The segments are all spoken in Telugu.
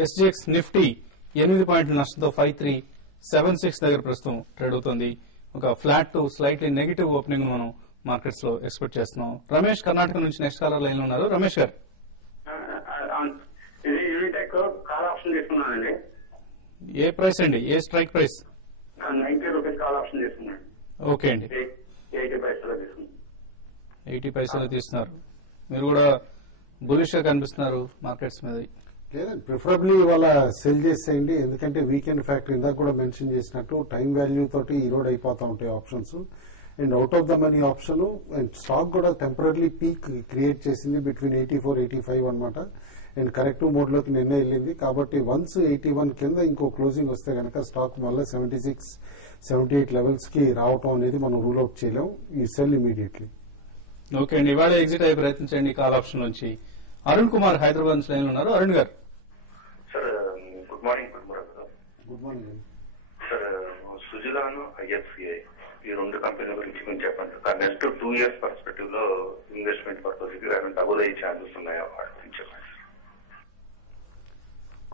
ఎస్జిఎక్స్ నిఫ్టీ 8 పాయింట్ల నష్టంతో 5376 దగ్గర ప్రస్తుతం ట్రేడ్ అవుతోంది. ఒక flat to slightly negative opening మనం మార్కెట్స్ లో ఎక్స్పెక్ట్ చేస్తున్నాం. రమేష్ కర్ణాటక నుంచి నెక్స్ట్ కాలర్ లైన్ లో ఉన్నారు. రమేష్ గారు, ఇది యూనిటెక్ కాల్ ఆప్షన్ తీసుకున్నానండి. ఏ ప్రైస్ అండి? ఏ strike price? 90 rupees call option తీసుకున్నాను. ఓకే అండి, 80 పైసలు తీసుకున్నాను. 80 పైసలు తీస్తున్నారు. మీరు కూడా బులిష్ గా కనిపిస్తున్నారు మార్కెట్స్ మీద. లేదండి, ప్రిఫరబ్లీ ఇవాళ సెల్ చేసేయండి. ఎందుకంటే వీకెండ్ ఫ్యాక్టర్ ఇందాక కూడా మెన్షన్ చేసినట్టు టైం వాల్యూ తోటి ఈరోడ్ అయిపోతా ఉంటాయి options. And out of the money option and stock కూడా టెంపరీ పీక్ క్రియేట్ చేసింది బిట్వీన్ 84-85 అనమాట. అండ్ కరెక్టివ్ మోడ్ లోకి నిన్నే వెళ్ళింది. కాబట్టి వన్స్ 81 కింద ఇంకో క్లోజింగ్ వస్తే కనుక స్టాక్ మళ్ళీ 76-78 లెవెల్స్ కి రావటం అనేది మనం రూల్ అవుట్ చేయలేం. ఈ సెల్ ఇమీడియట్లీ. ఓకే అండి, ఇవాళ ఎగ్జిట్ అయ్యే ప్రయత్నించండి కాల్ ఆప్షన్ నుంచి. అరుణ్ కుమార్ హైదరాబాద్ నుంచి లైన్ ఉన్నారు. అరుణ్ గారు, sir good morning. Good morning sir, Suzlon IFCI ఈ రెండు కంపెనీల గురించి కొంచెం చెప్పండి సార్. నెక్స్ట్ 2 years పర్స్పెక్టివ్ లో ఇన్వెస్ట్మెంట్ పర్పస్ కి డబుల్ అయ్యే ఛాన్సెస్ ఉన్నాయా వాటి గురించి చెప్పండి.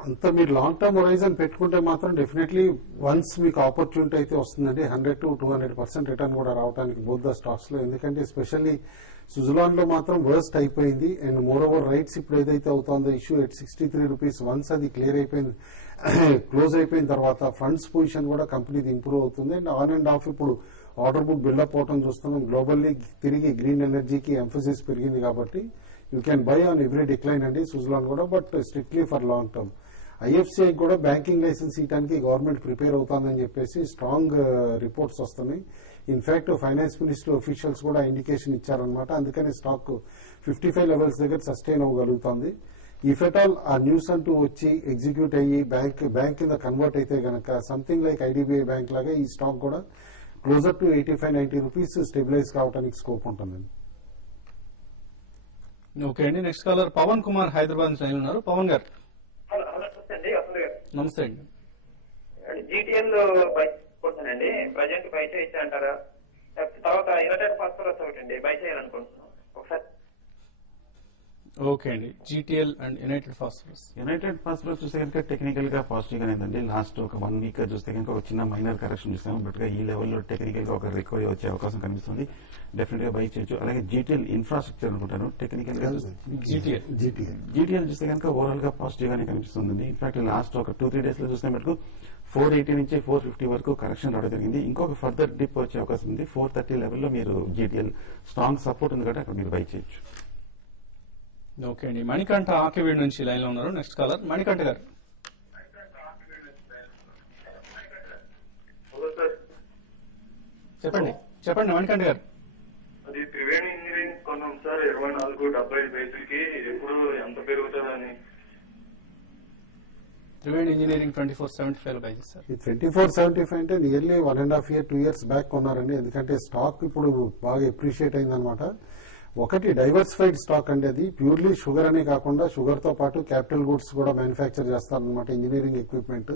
అంత మీరు లాంగ్ టర్మ్ హొరైజన్ పెట్టుకుంటే మాత్రం డెఫినెట్లీ వన్స్ మీకు ఆపర్చునిటీ అయితే వస్తుందండి. 100-200% రిటర్న్ కూడా రావడానికి బోత్ ద స్టాక్స్ లో. ఎందుకంటే ఎస్పెషల్లీ సుజలాన్ లో మాత్రం వర్స్ట్ అయిపోయింది. అండ్ మోర్ ఓవర్ రైట్స్ ఇప్పుడు ఏదైతే అవుతుందో ఇష్యూ ఎట్ 63 రూపీస్ వన్స్ అది క్లియర్ అయిపోయింది, క్లోజ్ అయిపోయిన తర్వాత ఫండ్స్ పొజిషన్ కూడా కంపెనీది ఇంప్రూవ్ అవుతుంది. అండ్ ఆన్ అండ్ ఆఫ్ ఇప్పుడు ఆర్డర్ బుక్ బిల్డప్ అవటం చూస్తున్నాం. గ్లోబల్లీ తిరిగి గ్రీన్ ఎనర్జీకి ఎంఫసిస్ పెరిగింది కాబట్టి you can buy on every decline అండి సుజలాన్ కూడా, but strictly for long term. IFCI కూడా బ్యాంకింగ్ లైసెన్స్ ఇవ్వడానికి గవర్నమెంట్ ప్రిపేర్ అవుతుందని చెప్పేసి స్ట్రాంగ్ రిపోర్ట్స్ వస్తున్నాయి. ఇన్ఫాక్ట్ ఫైనాన్స్ మినిస్ట్రీ అఫీషియల్స్ కూడా ఇండికేషన్ ఇచ్చారనమాట. అందుకని స్టాక్ 55 లెవెల్స్ దగ్గర సస్టైన్ అవ్వగలుగుతుంది. ఇఫ్ ఎట్ ఆల్ ఆ న్యూస్ అంటూ వచ్చి ఎగ్జిక్యూట్ అయ్యి బ్యాంక్ కింద కన్వర్ట్ అయితే గనక సంథింగ్ లైక్ ఐడిబిఐ బ్యాంక్ లాగా ఈ స్టాక్ కూడా క్లోజర్ టు 85-90 రూపీస్ స్టెబిలైజ్ కావడానికి స్కోప్ ఉంటుందండి. ఓకే అండి, నెక్స్ట్ కాలర్ పవన్ కుమార్ హైదరాబాద్ నుంచి లైన్ ఉన్నారు. పవన్ గారు, నమస్తే అండి. జీటీఎల్ బై చేసుకుంటానండి. ప్రజెంట్ బై చేయొచ్చు అంటారా? తర్వాత యునైటెడ్ ఫాస్ఫరస్ ఒకటి అండి బై చేయాలనుకుంటున్నాం ఒకసారి. ఓకే అండి, GTL and United phosphorus. United phosphorus చూస్తే కనుక టెక్నికల్ గా పాజిటివ్ గానే ఉందండి. లాస్ట్ ఒక 1 week చూస్తే కనుక ఒక చిన్న మైనర్ కరెక్షన్ చూస్తాము. బట్ ఈ లెవెల్లో టెక్నికల్ గా ఒక రికవరీ వచ్చే అవకాశం కనిపిస్తుంది. డెఫినెట్ గా బై చేయొచ్చు. అలాగే జీటీఎల్ ఇన్ఫ్రాస్ట్రక్చర్ అనుకుంటాను టెక్నికల్ గా జీటీఎల్ చూస్తే కనుక ఓవరాల్ గా పాజిటివ్ గానే కనిపిస్తుంది. ఇన్ఫాక్ట్ లాస్ట్ ఒక 2-3 days లో చూస్తే మటుకు 480 నుంచి 450 వరకు కరెక్షన్ రావడం జరిగింది. ఇంకొక ఫర్దర్ డిప్ వచ్చే అవకాశం ఉంది. 430 లెవెల్లో మీరు జీటీఎల్ స్ట్రాంగ్ సపోర్ట్ ఉంది కాబట్టి అక్కడ మీరు బై చేయొచ్చు. ఓకే అండి, మణికంఠ ఆకివీడ్ నుంచి లైన్ లో ఉన్నారు. నెక్స్ట్ కాలర్ మణికంఠ గారు. చెప్పండి మణికంఠ గారు. అది త్రివేణి ఇంజనీరింగ్ కొన్నాం సార్ 24.75 పైసలకి. ఎప్పుడు ఎంత పెరుగుతుందని. త్రివేణి ఇంజనీరింగ్ 24.75 బై చేశారు. ఈ 24.75 అంటే నియర్లీ 1.5 year 2 years బ్యాక్ కొన్నారండి. ఎందుకంటే స్టాక్ ఇప్పుడు బాగా ఎప్రిషియేట్ అయిందనమాట. ఒకటి డైవర్సిఫైడ్ స్టాక్ అండి. అది ప్యూర్లీ షుగర్ అనే కాకుండా షుగర్ తో పాటు క్యాపిటల్ గుడ్స్ కూడా మ్యానుఫ్యాక్చర్ చేస్తారనమాట, ఇంజనీరింగ్ ఎక్విప్మెంట్.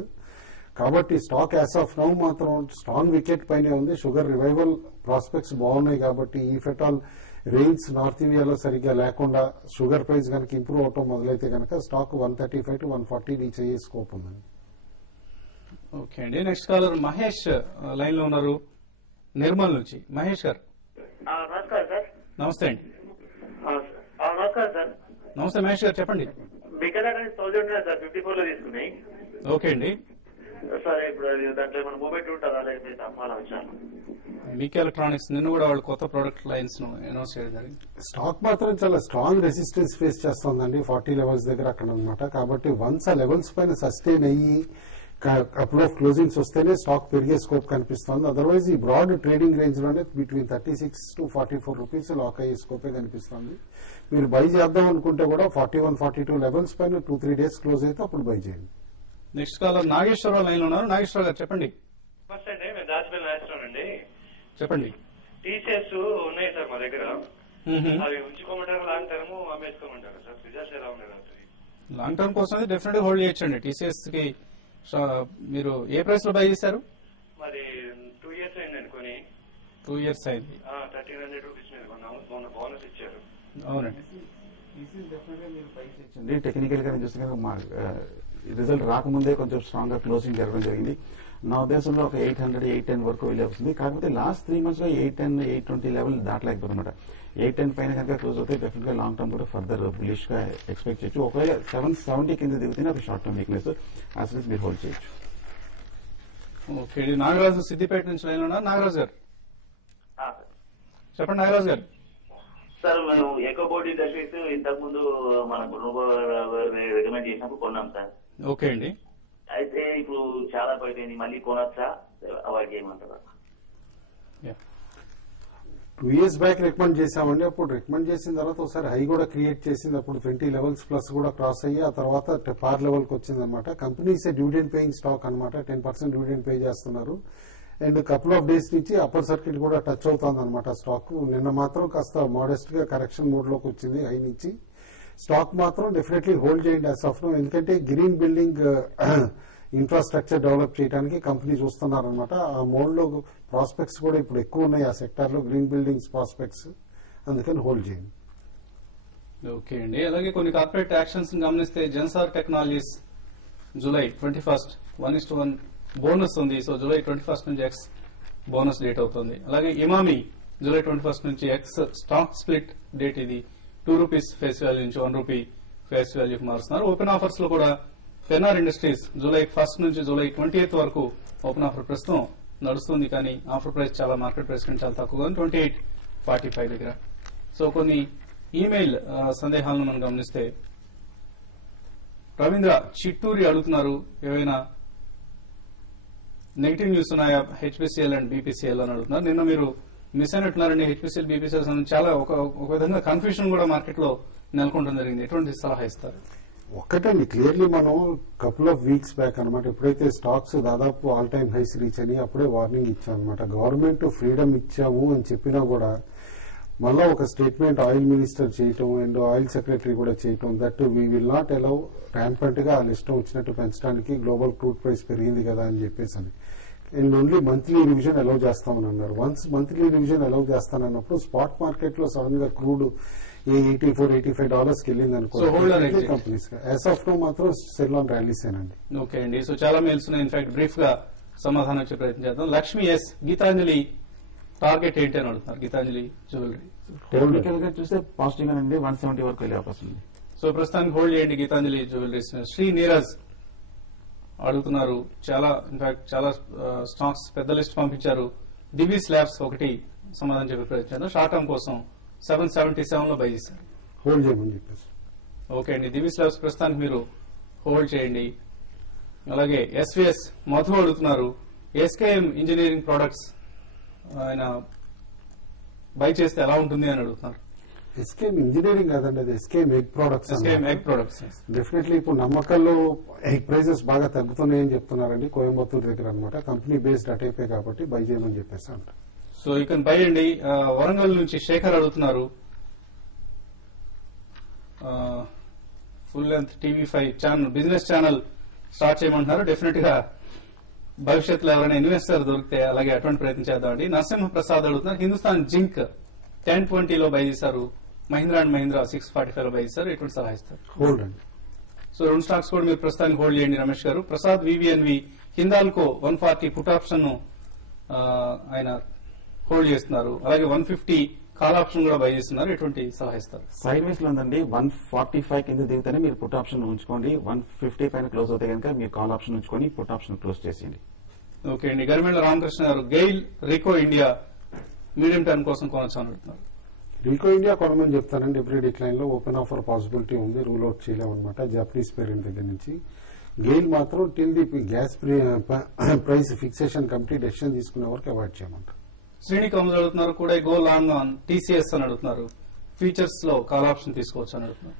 కాబట్టి స్టాక్ యాజ్ ఆఫ్ నౌ మాత్రం స్ట్రాంగ్ వికెట్ పైనే ఉంది. షుగర్ రివైవల్ ప్రాస్పెక్ట్స్ బాగున్నాయి కాబట్టి ఈ ఫెటాల్ రెయిన్స్ నార్త్ ఇండియాలో సరిగ్గా లేకుండా షుగర్ ప్రైస్ కనుక ఇంప్రూవ్ అవటం మొదలైతే కనుక స్టాక్ 135-140 రీచ్ అయ్యే స్కోప్ ఉందండి. ఓకే అండి, నెక్స్ట్ కాలర్ మహేష్ లైన్ లో ఉన్నారు నిర్మల్ నుంచి. మహేష్ గారు, నమస్కారం సార్. నమస్తే అండి. నమస్కారం సార్. నమస్తే మహేష్ గారు, చెప్పండి. బిగ్గర్ అనేది 1000 సార్ 54 లో తీసుకున్నాయి. ఓకే అండి, సరే ఇప్పుడు దాంట్లో ఏమైనా మూమెంట్ ఉంటుందా లేకపోతే అమ్మాలని వచ్చాను. మీకే ఎలక్ట్రానిక్స్ నిన్న కూడా వాళ్ళు కొత్త ప్రొడక్ట్ లైన్స్ ను అనౌన్స్ చేయడం జరిగింది. స్టాక్ మాత్రం చాలా స్ట్రాంగ్ రెసిస్టెన్స్ ఫేస్ చేస్తోందండి 40 లెవెల్స్ దగ్గర అక్కడ అనమాట. కాబట్టి వన్స్ ఆ లెవెల్స్ పైన సస్టైన్ అయ్యి కపుల్ ఆఫ్ క్లోజింగ్స్ వస్తేనే స్టాక్ పెరిగే స్కోప్ కనిపిస్తుంది. అదర్వైజ్ ఈ బ్రాడ్ ట్రేడింగ్ రేంజ్ లోనే బిట్వీన్ 36-44 రూపీస్ లాక్ అయ్యే స్కోపే కనిపిస్తుంది. మీరు బై చేద్దాం అనుకుంటే కూడా 41-42 లెవెల్స్ పైన 2-3 days క్లోజ్ అయితే అప్పుడు బై చేయండి. నెక్స్ట్ కాలర్ నాగేశ్వరరావు లైన్ లో ఉన్నారు. నాగేశ్వరరావు గారు, చెప్పండి. ఫస్ట్ అండి మేము దాచిపల్లి నాగేశ్వరరావు అండి. చెప్పండి. టీసీఎస్ ఉన్నాయి సార్ మా దగ్గర. అవి ఉంచుకోమంటారు, లాంగ్ టర్మ్ అమ్మేసుకోమంటారు సార్? రిజల్ట్స్ ఎలా ఉండదు? లాంగ్ టర్మ్ కోసం డెఫినెట్ గా హోల్డ్ చేయొచ్చండి. టీసీఎస్ కి మీరు ఏ ప్రైస్ లో బై చేశారు? మరి 2 years అయిందండి కొని. 2 years అయింది. 1300 రూపీస్ మీద కొన్నాము. బోనస్ ఇచ్చారు. అవునండి. టెక్నికల్ గా చూస్తే కనుక రిజల్ట్ రాకముందే కొంచెం స్ట్రాంగ్ గా క్లోజింగ్ జరగడం జరిగింది. నా ఉద్దేశంలో ఒక 800, 810 వరకు వెళ్ళి వస్తుంది. కాకపోతే లాస్ట్ 3 months లో 810, 820 లెవెల్ దాటలేకపోతుంది అనమాట. 810 పైన కనుక క్లోజ్ అవుతే డెఫినెట్ గా లాంగ్ టర్మ్ కూడా ఫర్దర్ బులిష్ గా ఎక్స్పెక్ట్ చేయొచ్చు. ఒకవేళ 770 కింద దిగుతూనే ఒక షార్ట్ టర్మ్ వీక్నెస్ అసలు మీరు హోల్డ్ చేయొచ్చు. ఓకే, నాగరాజు సిద్దిపేట నుంచి లైన్ ఉన్నారు. నాగరాజు గారు చెప్పండి. నాగరాజు గారు సార్, మేము ఎకోబోర్డ్ ఇండస్ట్రీస్ ఇంతకు ముందు మనకు రికమెండ్ చేసినప్పుడు కొన్నాం సార్. ఓకే అండి. అయితే ఇప్పుడు చాలా పడిపోయింది, మళ్ళీ కొనొచ్చా అవాయిడ్ చేయమంటారా? 2 years బ్యాక్ రికమెండ్ చేశామండి. అప్పుడు రికమెండ్ చేసిన తర్వాత ఒకసారి హై కూడా క్రియేట్ చేసింది. అప్పుడు 20 levels ప్లస్ కూడా క్రాస్ అయ్యి ఆ తర్వాత పార్ లెవెల్ కి వచ్చింది అనమాట. కంపెనీస్ డివిడెండ్ పేయింగ్ స్టాక్ అనమాట. 10% డివిడెండ్ పే చేస్తున్నారు. అండ్ కపుల్ ఆఫ్ డేస్ నుంచి అప్పర్ సర్కిట్ కూడా టచ్ అవుతుంది అనమాట స్టాక్. నిన్న మాత్రం కాస్త మోడెస్ట్ గా కరెక్షన్ మోడ్ లోకి వచ్చింది హై నుంచి. స్టాక్ మాత్రం డెఫినెట్లీ హోల్డ్ చేయండి యాజ్ ఆఫ్ నో. ఎందుకంటే గ్రీన్ బిల్డింగ్ ఇన్ఫ్రాస్ట్రక్చర్ డెవలప్ చేయడానికి కంపెనీ చూస్తున్నారనమాట. ఆ మోడ్ లో ప్రాస్పెక్ట్స్ కూడా ఇప్పుడు ఎక్కువ ఉన్నాయి ఆ సెక్టార్ లో, గ్రీన్ బిల్డింగ్స్ ప్రాస్పెక్ట్స్. అందుకని హోల్డ్ చేయండి. ఓకే అండి. అలాగే కొన్ని కార్పొరేట్ యాక్షన్స్ గమనిస్తే జెన్సార్ టెక్నాలజీస్ జూలై 21 1:1 బోనస్ ఉంది. సో జూలై 21 నుంచి ఎక్స్ బోనస్ డేట్ అవుతుంది. అలాగే ఇమామి జూలై 21 నుంచి ఎక్స్ స్టాక్ స్ప్లిట్ డేట్. ఇది ₹2 ఫేస్ వాల్యూ నుంచి ₹1 ఫేస్ వాల్యూకి మారుస్తున్నారు. ఓపెన్ ఆఫర్స్ లో కూడా ఫెనార్ ఇండస్ట్రీస్ జూలై 1 నుంచి జూలై 28 వరకు ఓపెన్ ఆఫర్ ప్రస్తుతం నడుస్తుంది. కానీ ఆఫర్ ప్రైస్ చాలా మార్కెట్ ప్రైస్ కంటే చాలా తక్కువగా ఉంది, 28.45 దగ్గర. సో కొన్ని ఈమెయిల్ సందేహాలను మనం గమనిస్తే రవీంద్ర చిట్టూరి అడుగుతున్నారు, ఏవైనా నెగిటివ్ న్యూస్ ఉన్నాయా హెచ్పిసిఎల్ అండ్ బీపీసీఎల్ అని అడుగుతున్నారు. నిన్న మీరు మిస్ అయినట్టున్నారండి. హెచ్పిసిఎల్ బీపీసీఎల్ చాలా ఒక విధంగా కన్ఫ్యూషన్ కూడా మార్కెట్ లో నెలకొంటం జరిగింది. ఎటువంటి సలహా ఇస్తారు? ఒక్కటండి, క్లియర్లీ మనం కపుల్ ఆఫ్ వీక్స్ బ్యాక్ అనమాట ఎప్పుడైతే స్టాక్స్ దాదాపు ఆల్ టైమ్ హైస్ రీచ్ అని అప్పుడే వార్నింగ్ ఇచ్చాం అనమాట. గవర్నమెంట్ ఫ్రీడమ్ ఇచ్చాము అని చెప్పినా కూడా మళ్ళా ఒక స్టేట్మెంట్ ఆయిల్ మినిస్టర్ చేయటం అండ్ ఆయిల్ సెక్రటరీ కూడా చేయటం, that we will not allow rampant గా వాళ్ళ ఇష్టం వచ్చినట్టు పెంచడానికి, గ్లోబల్ క్రూడ్ ప్రైస్ పెరిగింది కదా అని చెప్పేసి అని. And only monthly revision allow చేస్తామని అన్నారు. వన్స్ మంత్లీ రివిజన్ అలౌ చేస్తానన్నప్పుడు స్పాట్ మార్కెట్ లో సడన్ గా క్రూడ్ $84-85 వెళ్ళింది అనుకో కంపెనీస్. యాజ్ ఆఫ్ నో మాత్రం సెల్ ఆన్ ర్యాలీస్ ఏనండి. ఓకే అండి. సో చాలా మెయిల్స్ ఉన్నాయి. ఇన్ఫాక్ట్ బ్రీఫ్ గా సమాధానం వచ్చే ప్రయత్నం చేద్దాం. లక్ష్మి ఎస్, గీతాంజలి టార్గెట్ ఏంటి అని అడుగుతున్నారు. గీతాంజలి జ్యువెలరీ టెక్నికల్ గా చూస్తే పాజిటివ్ గా 170 వరకు వెళ్ళే అవకాశం ఉంది. సో ప్రస్తుతానికి హోల్డ్ చేయండి గీతాంజలి జ్యువెలరీస్. శ్రీ నీరజ్ అడుగుతున్నారు, ఇన్ఫాక్ట్ చాలా స్టాక్స్ పెద్ద లిస్ట్ పంపించారు. డివి స్లాబ్స్ ఒకటి సమాధానం చెప్పే ప్రయత్నం. షార్ట్ టర్మ్ కోసం 777 లో బై చేశారు. హోల్డ్ చేయమని చెప్పేసి. ఓకే అండి. డివి స్లాబ్స్ ప్రస్తుతానికి మీరు హోల్డ్ చేయండి. అలాగే ఎస్విఎస్ మధు అడుగుతున్నారు, ఎస్కేఎం ఇంజనీరింగ్ ప్రొడక్ట్స్ ఆయన బై చేస్తే ఎలా ఉంటుంది అని అడుగుతున్నారు. ఎస్కేఎం ఇంజనీరింగ్ కాదండి, అది SKM egg products. SKM egg products definitely ఇప్పుడు నమ్మకాల్లో ఎగ్ ప్రైసెస్ బాగా తగ్గుతున్నాయని చెప్తున్నారండి కోయంబత్తూరు దగ్గర అనమాట. కంపెనీ బేస్డ్ అటైపే కాబట్టి బై చేయమని చెప్పేసి అంట. సో ఇక బై అండి. వరంగల్ నుంచి శేఖర్ అడుగుతున్నారు, full length TV5 channel business channel start చేయమంటున్నారు. డెఫినెట్ గా భవిష్యత్తులో ఎవరైనా ఇన్వెస్టర్ దొరికితే అలాగే అటువంటి ప్రయత్నం చేద్దామండి. నరసింహ ప్రసాద్ అడుగుతున్నారు, హిందుస్థాన్ జింక్ 1020 లో బై చేశారు. మహీంద్రా అండ్ మహీంద్రా 645 లో బై చేశారు. ఎటువంటి సలహా ఇస్తారు? హోల్డ్ అండి. సో రెండు స్టాక్స్ కూడా మీరు ప్రస్తుతానికి హోల్డ్ చేయండి రమేష్ గారు. ప్రసాద్ వివిఎన్వి హిందాల్కో 140 పుట్ ఆప్షన్ ను ఆయన హోల్డ్ చేస్తున్నారు. అలాగే 150 కాల్ ఆప్షన్ కూడా బై చేస్తున్నారు. ఎటువంటి సలహా ఇస్తారు? సైడ్ వేస్ లో ఉందండి. 145 కింద దిగితేనే మీరు పుట్ ఆప్షన్ ఉంచుకోండి. 150 పైన క్లోజ్ అవుతే కనుక మీరు కాల్ ఆప్షన్ ఉంచుకొని పుట్ ఆప్షన్ క్లోజ్ చేసేయండి. ఓకే అండి. గరిమెళ్ల రామకృష్ణ గారు, GAIL Rico India medium term కోసం కొనొచ్చు అని అడుగుతున్నారు. రికో ఇండియా కొనమని చెప్తానండి. ఎవ్రీ డిక్లైన్ లో ఓపెన్ ఆఫర్ పాసిబిలిటీ ఉంది, రూల్ అవుట్ చేయలేమన్నమాట జపనీస్ పేరెంట్ దగ్గర నుంచి. గెయిల్ మాత్రం till the gas price fixation committee decision తీసుకునే వరకు అవాయిడ్ చేయమంటారు. శ్రీని కమల్ అడుగుతున్నారు, కూడా గో లాంగ్ ఆన్ TCS అని అడుగుతున్నారు. ఫీచర్స్ లో కాల్ ఆప్షన్ తీసుకోవచ్చు అని అడుగుతున్నారు.